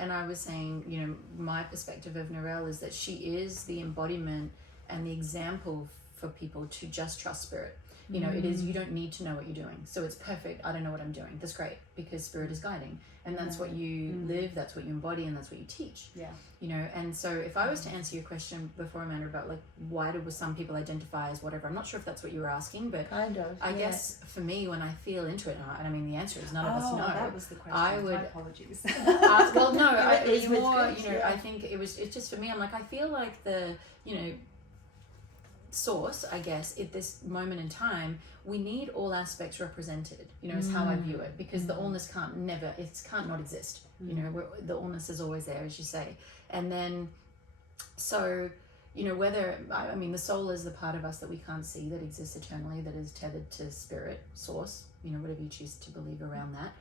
and I was saying, you know, my perspective of Narelle is that she is the embodiment and the example for people to just trust spirit. You know, it is, you don't need to know what you're doing. So it's perfect. I don't know what I'm doing. That's great, because spirit is guiding. And that's what you live, that's what you embody, and that's what you teach. Yeah. You know, and so if I was to answer your question before, Amanda, about like, why do some people identify as whatever? I'm not sure if that's what you were asking, but kind of. I guess for me, when I feel into it, and I mean, the answer is none of us know. That was the question. I would, my apologies. Well, no, it's more, good, you know, I think it's just for me, I'm like, I feel like the, you know, source, I guess, at this moment in time, we need all aspects represented, you know, is how I view it, because the allness can't not exist, you know, the allness is always there, as you say. And then, so, you know, whether, I mean, the soul is the part of us that we can't see, that exists eternally, that is tethered to spirit, source, you know, whatever you choose to believe around that.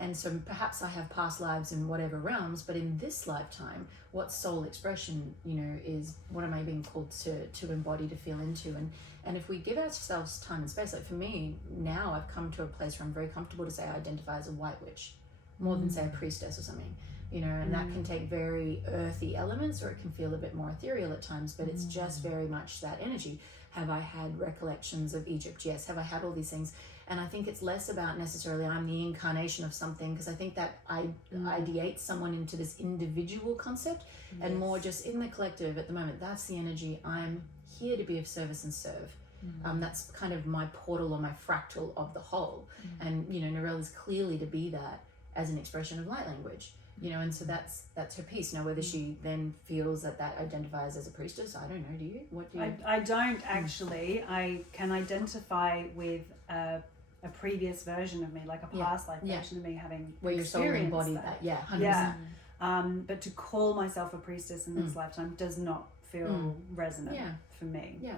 And so perhaps I have past lives in whatever realms, but in this lifetime, what soul expression, you know, is what am I being called to embody, to feel into? And if we give ourselves time and space, like for me, now I've come to a place where I'm very comfortable to say I identify as a white witch, more than say a priestess or something, you know, and that can take very earthy elements, or it can feel a bit more ethereal at times, but it's just very much that energy. Have I had recollections of Egypt? Yes. Have I had all these things? And I think it's less about necessarily I'm the incarnation of something, because I think that ideates someone into this individual concept, and more just in the collective at the moment. That's the energy. I'm here to be of service and serve. That's kind of my portal or my fractal of the whole. And, you know, Narelle is clearly to be that as an expression of light language. You know, and so that's her piece. Now, whether she then feels that identifies as a priestess, I don't know. Do you? What do you? I don't actually. I can identify with a previous version of me, like a past life version of me, having where your soul embodied that. Yeah, 100%. Yeah. But to call myself a priestess in this lifetime does not feel resonant for me. Yeah.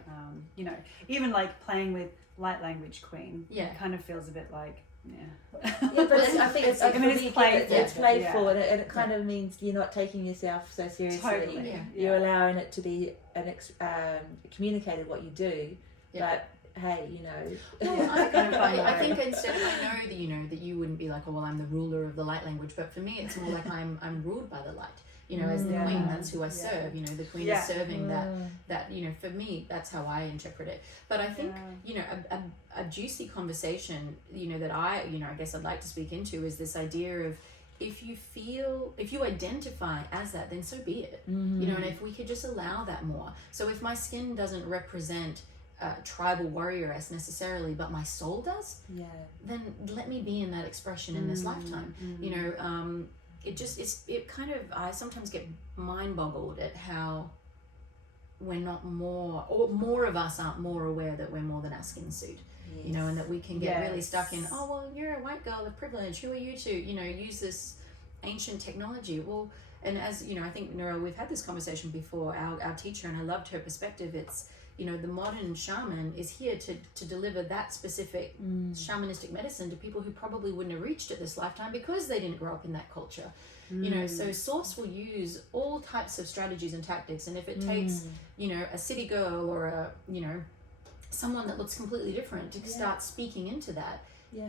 You know, even like playing with light language queen. Yeah. It kind of feels a bit like. Yeah, but I think it's playful. It's playful, and it kind of means you're not taking yourself so seriously. Totally. You're allowing it to be communicated what you do, but hey, you know. Well, I think instead of, I know that, you know, that you wouldn't be like, oh well, I'm the ruler of the light language, but for me it's more like I'm ruled by the light. You know, as the queen, that's who I serve. You know, the queen is serving that, you know, for me, that's how I interpret it. But I think, you know, a juicy conversation, you know, that I guess I'd like to speak into is this idea of, if you identify as that, then so be it. You know, and if we could just allow that more. So if my skin doesn't represent tribal warrioress necessarily, but my soul does, then let me be in that expression in this lifetime. You know, I sometimes get mind boggled at how we're not more, or more of us aren't more aware that we're more than our skin suit. You know, and that we can get really stuck in, oh well, you're a white girl of privilege, who are you to, you know, use this ancient technology? Well, and as you know, I think, Narelle, we've had this conversation before, our teacher, and I loved her perspective. It's, you know, the modern shaman is here to deliver that specific shamanistic medicine to people who probably wouldn't have reached it this lifetime because they didn't grow up in that culture. You know, so Source will use all types of strategies and tactics, and if it takes, you know, a city girl or a, you know, someone that looks completely different to start speaking into that,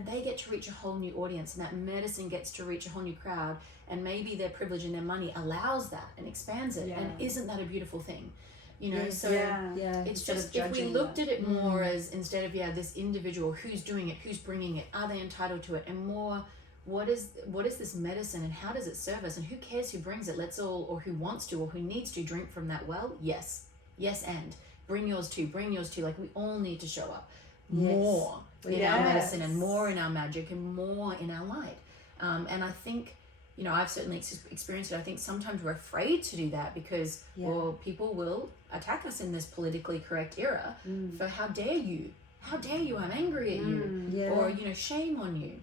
they get to reach a whole new audience, and that medicine gets to reach a whole new crowd, and maybe their privilege and their money allows that and expands it. And isn't that a beautiful thing? You know, so it's just, if we looked at it more as, instead of this individual, who's doing it, who's bringing it, are they entitled to it, and more, what is this medicine and how does it serve us, and who cares who brings it? Let's all, or who wants to, or who needs to drink from that well. Yes, and bring yours too. Like, we all need to show up more in our medicine, and more in our magic, and more in our light. And I think, you know, I've certainly experienced it. I think sometimes we're afraid to do that because, well, people will attack us in this politically correct era for how dare you, I'm angry at you, or, you know, shame on you.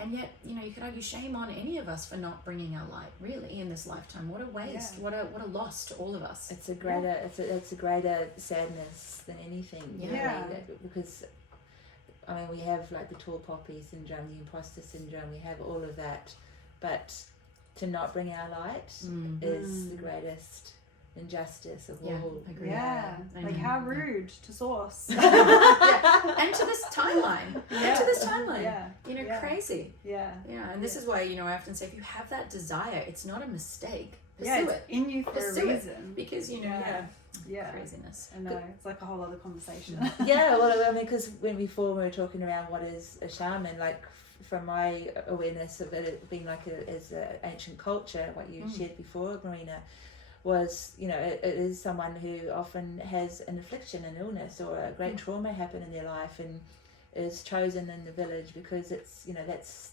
And yet, you know, you could argue shame on any of us for not bringing our light, really, in this lifetime. What a waste! What a loss to all of us. It's a greater it's a greater sadness than anything. Yeah. Really, because I mean, we have like the tall poppy syndrome, the imposter syndrome. We have all of that, but to not bring our light is the greatest injustice of all. Agree. Yeah, like how rude to source. And to this timeline. Yeah. You know, crazy. Yeah. Yeah, and this is why, you know, I often say if you have that desire, it's not a mistake. Pursue it's in you for Pursue a it. reason. Because, you know, Yeah. craziness. I know, it's like a whole other conversation. Yeah, well, I mean, because before we were talking around what is a shaman, like from my awareness of it being like as an ancient culture, what you shared before, Marina, was, you know, it is someone who often has an affliction, an illness, or a great trauma happen in their life, and is chosen in the village because it's, you know, that's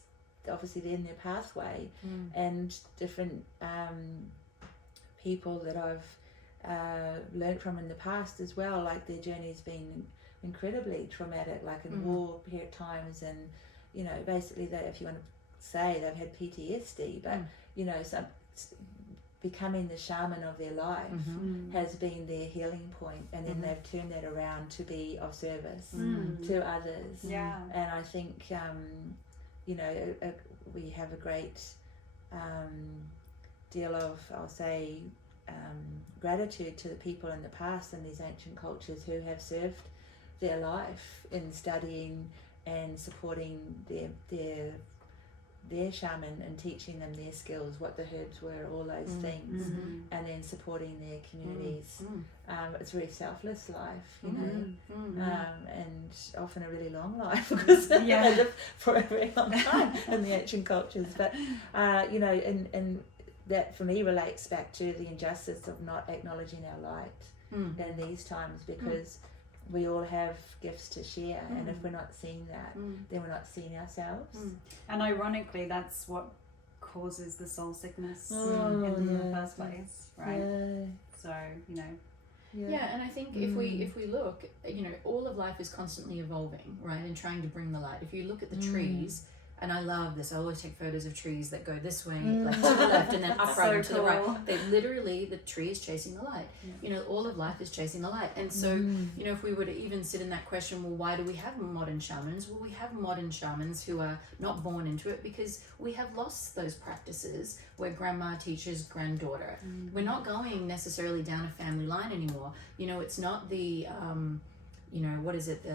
obviously they're in their pathway, and different people that I've learned from in the past as well, like their journey's been incredibly traumatic, like in war period times, and you know, basically they, if you want to say, they've had PTSD, but you know, some becoming the shaman of their life has been their healing point, and then they've turned that around to be of service to others. And I think you know, we have a great deal of, I'll say, gratitude to the people in the past in these ancient cultures who have served their life in studying and supporting their shaman and teaching them their skills, what the herbs were, all those things, and then supporting their communities. It's a very selfless life, you know, and often a really long life because they live for a very long time in the ancient cultures. But you know, and that for me relates back to the injustice of not acknowledging our light in these times, because we all have gifts to share, and if we're not seeing that, then we're not seeing ourselves. And ironically, that's what causes the soul sickness in the first place, right? So, you know. Yeah, and I think if we look, you know, all of life is constantly evolving, right, and trying to bring the light. If you look at the trees, and I love this, I always take photos of trees that go this way, like to the left, and then upright and to the right. They literally, the tree is chasing the light. You know, all of life is chasing the light. And so, you know, if we were to even sit in that question, well, why do we have modern shamans? Well, we have modern shamans who are not born into it because we have lost those practices where grandma teaches granddaughter. We're not going necessarily down a family line anymore. You know, it's not the you know, what is it,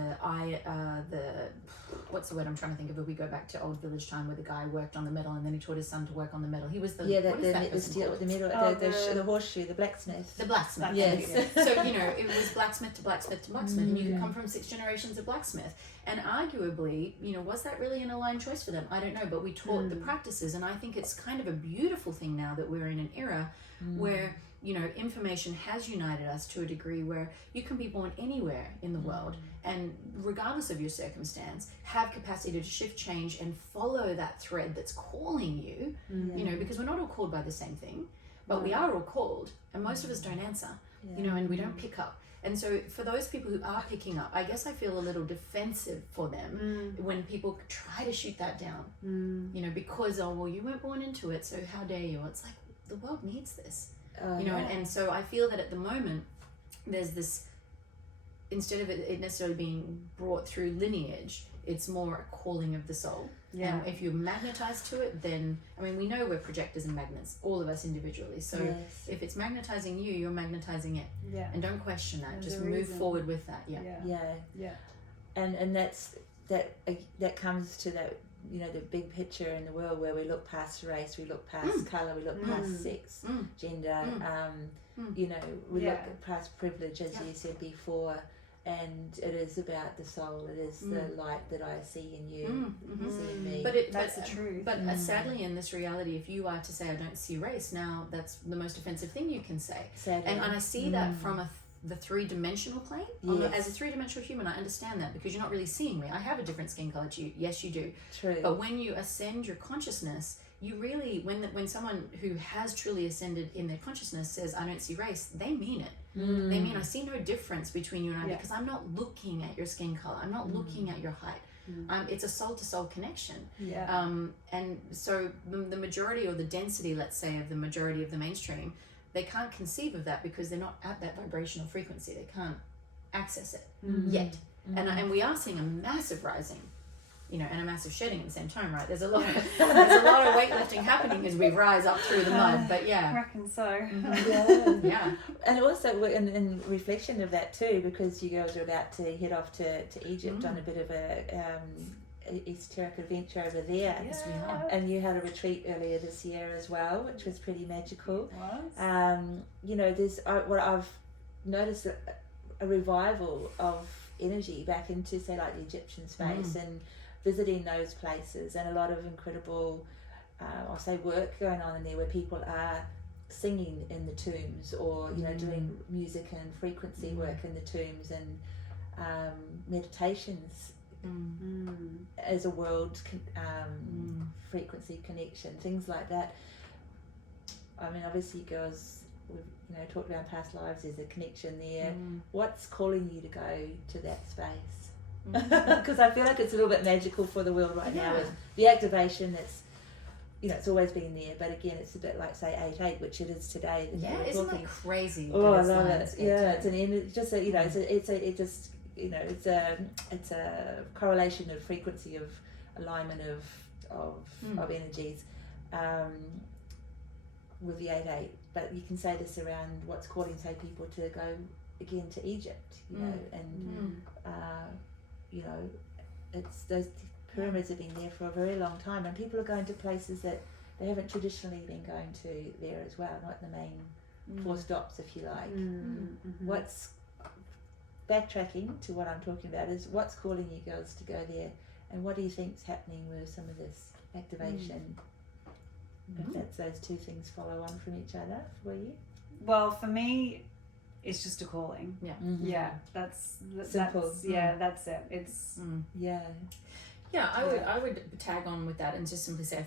what's the word I'm trying to think of, if we go back to old village time where the guy worked on the metal and then he taught his son to work on the metal. He was the the horseshoe, the blacksmith. The blacksmith. Yes. So, you know, it was blacksmith to blacksmith to blacksmith, and you could come from 6 generations of blacksmith. And arguably, you know, was that really an aligned choice for them? I don't know, but we taught the practices, and I think it's kind of a beautiful thing now that we're in an era where, you know, information has united us to a degree where you can be born anywhere in the world, and regardless of your circumstance, have capacity to shift, change, and follow that thread that's calling you, you know, because we're not all called by the same thing, but we are all called, and most of us don't answer, you know, and we don't pick up. And so for those people who are picking up, I guess I feel a little defensive for them when people try to shoot that down, you know, because, oh, well, you weren't born into it, so how dare you? It's like, the world needs this. You know, and so I feel that at the moment there's this, instead of it necessarily being brought through lineage, it's more a calling of the soul. And if you're magnetized to it, then, I mean, we know we're projectors and magnets, all of us individually. So if it's magnetizing you, you're magnetizing it. And don't question that. Just move forward with that. And that comes to that, you know, the big picture in the world where we look past race, we look past colour, we look past sex, gender, you know, we look past privilege, as you said before, and it is about the soul. It is the light that I see in you, see in me. That's the truth. But sadly, in this reality, if you are to say, I don't see race, now that's the most offensive thing you can say. Sadly. And I see that from the 3-dimensional plane. As a 3-dimensional human, I understand that, because you're not really seeing me. I have a different skin color to you. Yes, you do. True. But when you ascend your consciousness, you really, when someone who has truly ascended in their consciousness says, I don't see race, they mean it. They mean, I see no difference between you and I, because I'm not looking at your skin color. I'm not looking at your height. It's a soul-to-soul connection. Yeah. And so the majority, or the density, let's say, of the majority of the mainstream, they can't conceive of that because they're not at that vibrational frequency. They can't access it yet. And we are seeing a massive rising, you know, and a massive shedding at the same time, right? There's a lot of weightlifting happening as we rise up through the mud. But I reckon so. Yeah. And also in reflection of that too, because you girls are about to head off to Egypt on a bit of a esoteric adventure over there. Yes, we are. And you had a retreat earlier this year as well, which was pretty magical. It was. You know, there's what I've noticed a revival of energy back into, say, like the Egyptian space and visiting those places, and a lot of incredible I'll say work going on in there where people are singing in the tombs, or you know, doing music and frequency work in the tombs, and meditations as a world frequency connection, things like that. I mean, obviously, girls, we've talked about past lives. There's a connection there. What's calling you to go to that space? Because I feel like it's a little bit magical for the world right now with the activation that's, it's always been there, but again, it's a bit like, say, 8/8, which it is today. Isn't that crazy? Oh, I love it. Yeah, it's it's a correlation of frequency, of alignment of energies with the 8/8. But you can say this around what's calling, say, people to go again to Egypt, it's those pyramids have been there for a very long time, and people are going to places that they haven't traditionally been going to there as well, not the main 4 stops, if you like. What's backtracking to what I'm talking about is what's calling you girls to go there, and what do you think's happening with some of this activation? If that's those two things follow on from each other for you? Well, for me, it's just a calling. Yeah. That's simple. That's it. It's I would tag on with that and just simply say,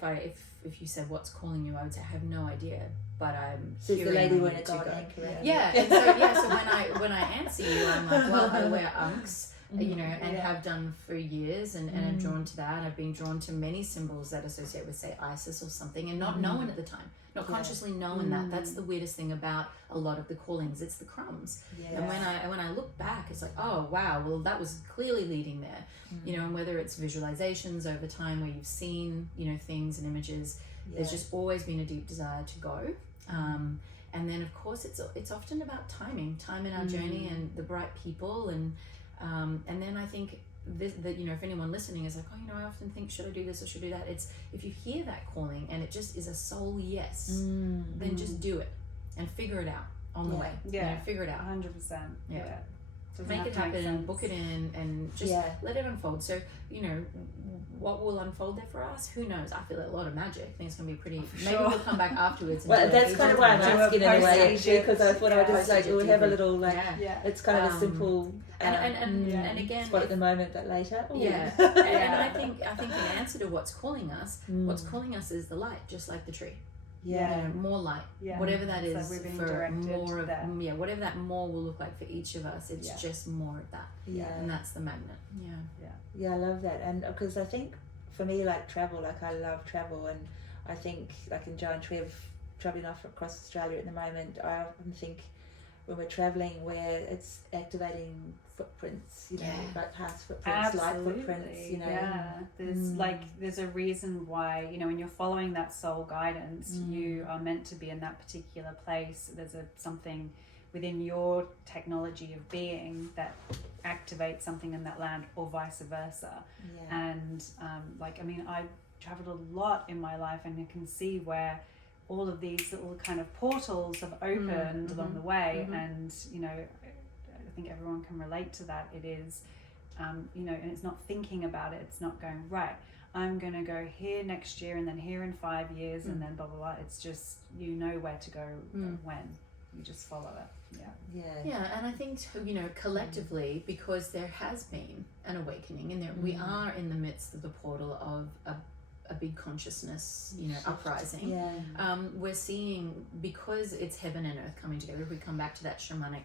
if you said what's calling you, I would say I have no idea, but I'm so the lady wearing a gold go. anchor. So when I answer you, I'm like, well, I wear unks, and have done for years, and I'm drawn to that. I've been drawn to many symbols that associate with, say, Isis or something, and not knowing at the time, not consciously knowing that. That's the weirdest thing about a lot of the callings. It's the crumbs. And when I look back, it's like, oh wow, well that was clearly leading there. And whether it's visualizations over time where you've seen, things and images, there's just always been a deep desire to go. And then of course it's often about time in our journey, and the right people, and then I think that if anyone listening is like, oh, I often think, should I do this or should I do that? It's, if you hear that calling and it just is a soul yes, then just do it and figure it out on the way. Figure it out. 100%. Make it happen, book it in, and just let it unfold. So, what will unfold there for us? Who knows? I feel a lot of magic. I think it's going to be pretty... Maybe we'll come back afterwards. Well, that's kind of why I'm asking in a way, actually, because I thought I would just we'll have a little, it's kind of a simple... And again... spot at the moment, but later. Ooh. And I think in answer to what's calling us is the light, just like the tree. More light, whatever that is, for more of whatever that more will look like for each of us. It's just more of that, and that's the magnet. I love that. And because I think for me, like travel, like I love travel, and I think like in Joe and Trev traveling off across Australia at the moment, I often think when we're traveling, where it's activating footprints, like past footprints, light footprints, there's a reason why, when you're following that soul guidance, you are meant to be in that particular place. There's something within your technology of being that activates something in that land, or vice versa. And I've traveled a lot in my life, and you can see where all of these little kind of portals have opened along the way, and I think everyone can relate to that. It is and it's not thinking about it, it's not going, right, I'm going to go here next year, and then here in 5 years, and then blah blah blah. It's just where to go when you just follow it. And I think collectively, because there has been an awakening, and we are in the midst of the portal of a big consciousness uprising. We're seeing, because it's heaven and earth coming together, if we come back to that shamanic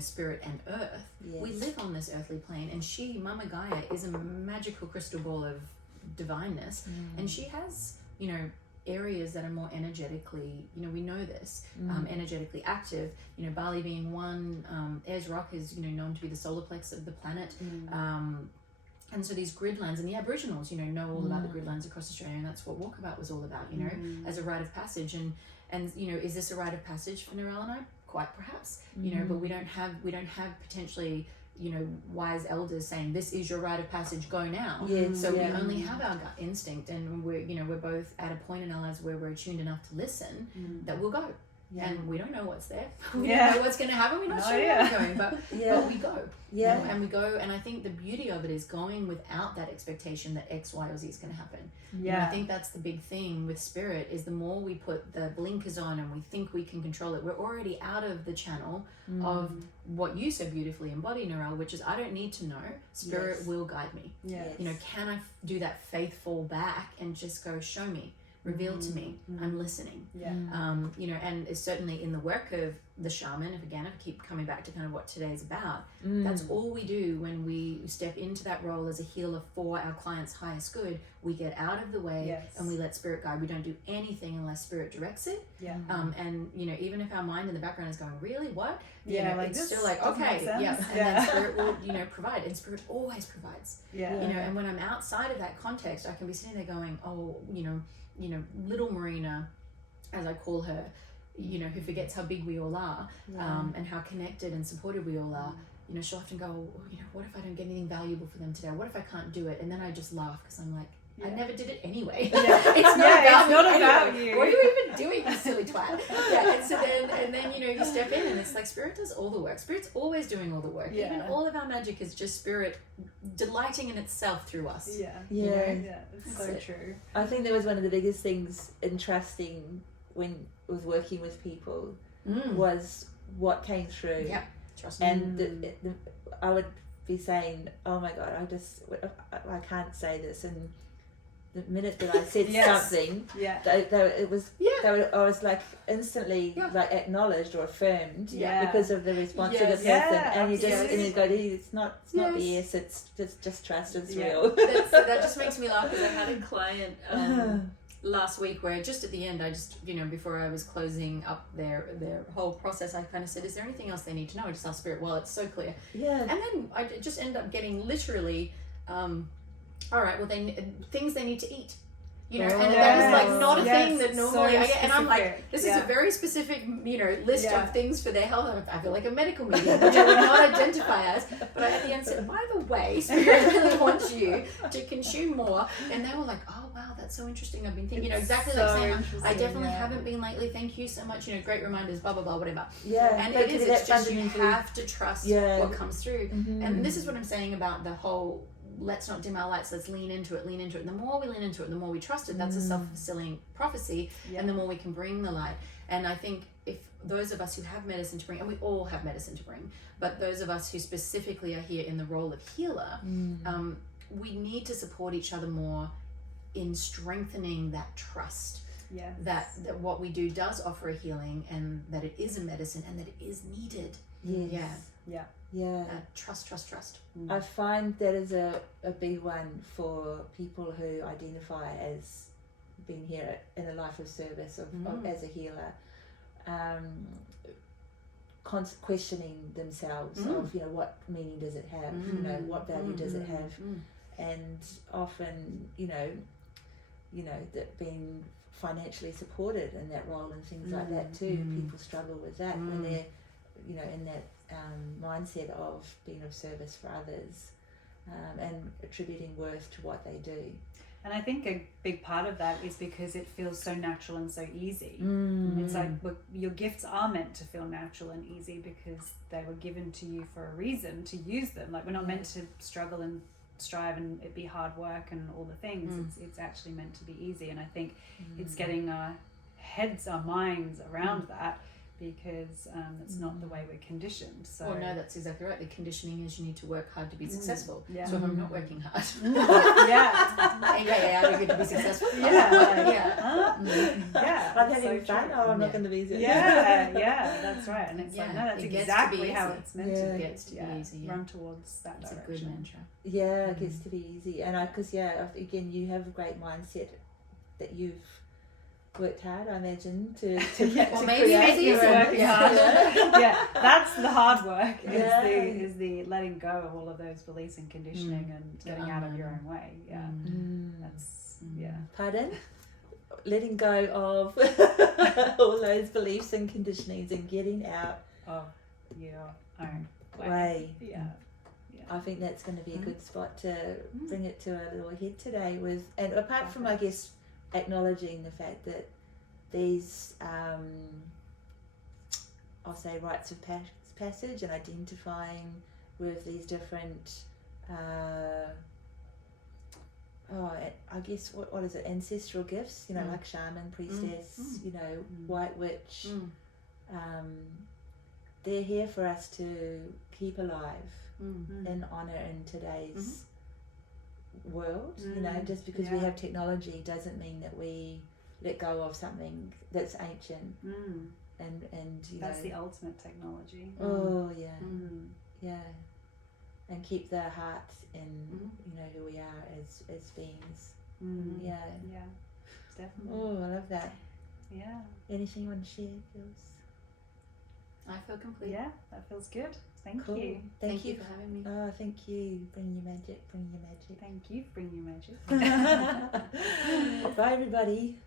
spirit and earth. Yes. We live on this earthly plane, and she, Mama Gaia, is a magical crystal ball of divineness, and she has, areas that are more energetically, we know this, energetically active. Bali being one, Ayers Rock is, known to be the solar plex of the planet. And so these grid lines, and the Aboriginals, know all about the grid lines across Australia, and that's what Walkabout was all about, as a rite of passage. And is this a rite of passage for Narelle and I? Quite perhaps, but we don't have potentially, wise elders saying this is your rite of passage, go now. So we only have our gut instinct, and we're both at a point in our lives where we're attuned enough to listen that we'll go. And we don't know what's there. We don't know what's going to happen. We're not sure where we're going, but we go. And we go. And I think the beauty of it is going without that expectation that X, Y, or Z is going to happen. I think that's the big thing with spirit, is the more we put the blinkers on and we think we can control it, we're already out of the channel of what you so beautifully embody, Narelle, which is I don't need to know. Spirit will guide me. Can I do that faithful back and just go, show me? Reveal to me, I'm listening. And it's certainly in the work of the shaman, if I keep coming back to kind of what today's about, that's all we do when we step into that role as a healer for our client's highest good. We get out of the way and we let spirit guide. We don't do anything unless spirit directs it. And even if our mind in the background is going, really, what? It's still like, okay, and then spirit will, provide, and spirit always provides. And when I'm outside of that context, I can be sitting there going, oh, little Marina, as I call her, who forgets how big we all are, and how connected and supported we all are. She'll often go, what if I don't get anything valuable for them today? What if I can't do it? And then I just laugh, because I'm like, I never did it anyway. It's not about you. What are you even doing, you silly twat? And so then you step in, and it's like spirit does all the work. Spirit's always doing all the work. Even all of our magic is just spirit delighting in itself through us. It's so true. I think that was one of the biggest things interesting when with working with people was what came through. Trust me. And I would be saying, oh my God, I can't say this, and the minute that I said something, I was like instantly like acknowledged or affirmed because of the response of the person, and you just and you go, it's not BS, it's just trust, it's real. That just makes me laugh, because I had a client last week where just at the end, I just before I was closing up their whole process, I kind of said, is there anything else they need to know? I just asked spirit, well, it's so clear. And then I just ended up getting literally all right, well, things they need to eat, and that was like not a thing that normally I get, and I'm like, this is a very specific, list of things for their health. I feel like a medical medium, which I would not identify as, but I at the end said, by the way, spirit really wants you to consume more, and they were like, oh wow, that's so interesting. I've been thinking, exactly like saying, I definitely haven't been lately. Thank you so much. Great reminders, blah blah blah, whatever. And it is. It's just you have to trust what comes through, and this is what I'm saying about the whole. Let's not dim our lights, let's lean into it. And the more we lean into it, the more we trust it, that's a self-fulfilling prophecy, and the more we can bring the light. And I think if those of us who have medicine to bring, and we all have medicine to bring, but those of us who specifically are here in the role of healer, we need to support each other more in strengthening that trust. That what we do does offer a healing, and that it is a medicine, and that it is needed. Trust. I find that is a big one for people who identify as being here in a life of service of as a healer, questioning themselves of what meaning does it have, what value does it have, and often that being financially supported in that role and things like that too. People struggle with that when they're in that mindset of being of service for others, and attributing worth to what they do. And I think a big part of that is because it feels so natural and so easy. It's like, look, your gifts are meant to feel natural and easy because they were given to you for a reason, to use them. Like, we're not meant to struggle and strive and it be hard work and all the things. It's actually meant to be easy. And I think it's getting our heads, our minds around that, because it's not the way we're conditioned. So Well, no, that's exactly right. The conditioning is you need to work hard to be successful. Yeah. So if I'm not working hard, yeah, aka I don't get to be successful. yeah. Yeah. I'm having so fun. true. Oh, I'm not Yeah. going to be easy. Yeah, that's right. And it's like, Yeah, no, that's it gets to exactly be how easy. it's meant Yeah. to be. It gets to be easy, yeah. Run towards that It's a direction. good mantra. Yeah, it gets to be easy. And because, again, you have a great mindset that you've worked hard, I imagine, to Well, maybe create it's your own- working hard. Yeah, that's the hard work. Yeah. Is the letting go of all of those beliefs and conditioning and getting out of your own way. Yeah, that's Pardon? Letting go of all those beliefs and conditionings and getting out of your own way. Yeah. I think that's going to be a good spot to bring it to a little head today with, and apart from, I guess, acknowledging the fact that these, I'll say, rites of passage and identifying with these different, I guess, what is it, ancestral gifts, like shaman, priestess, white witch, they're here for us to keep alive and honour in today's world. Just because we have technology doesn't mean that we let go of something that's ancient. And that's the ultimate technology. And keep the heart in who we are as beings. Yeah, definitely. Oh, I love that. Yeah. Anything you want to share, Jules? I feel complete. Yeah, that feels good. Thank Cool. you. Thank you for having me. Oh, thank you. Bring your magic. Bring your magic. Thank you for bringing your magic. Bye, everybody.